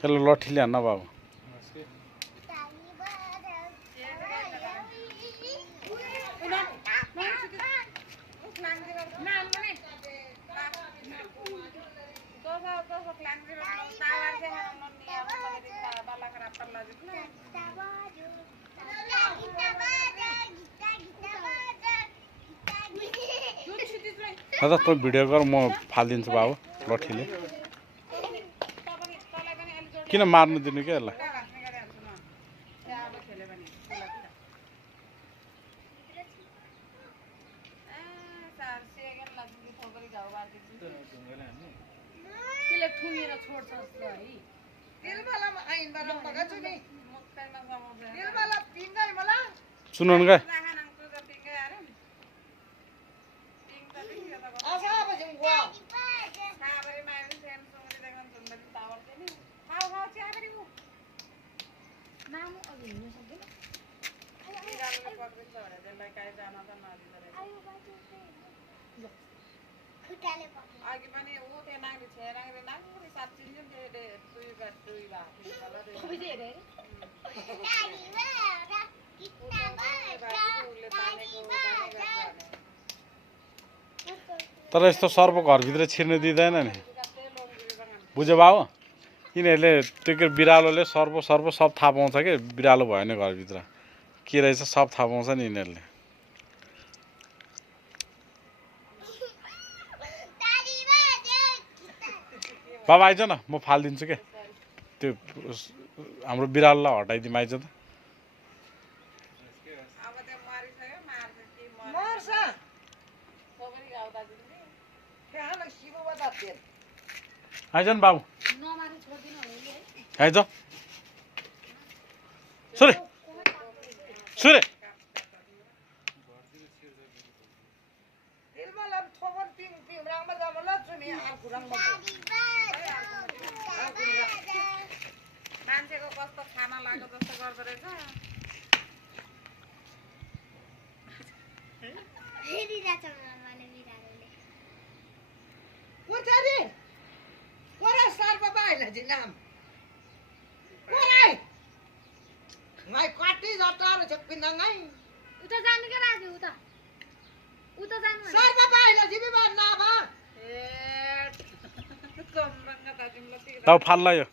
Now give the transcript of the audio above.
चलो लठीले हान्न बाबु दादा तँ भिडियो गर म फालिदिन्छु बाबु लठीले किन मार्नु दिनु के यसलाई सुनौँ क्या तर यस्तो सर्प घरभित्र छिर्न दिँदैन नि बुझ्यो बाबु यिनीहरूले त्यो के बिरालोले सर्प सब थाहा पाउँछ कि बिरालो भयो भने घरभित्र के रहेछ सब थाहा पाउँछ नि यिनीहरूले बाबा आइज न म फालिदिन्छु के त्यो हाम्रो बिरालोलाई हटाइदिउँ आइज त आइज न बाबु आइज सुरे सुरे मान्छेको कस्तो खाना लाग्यो जस्तो गर्दो रहेछ तब फाल्ला यो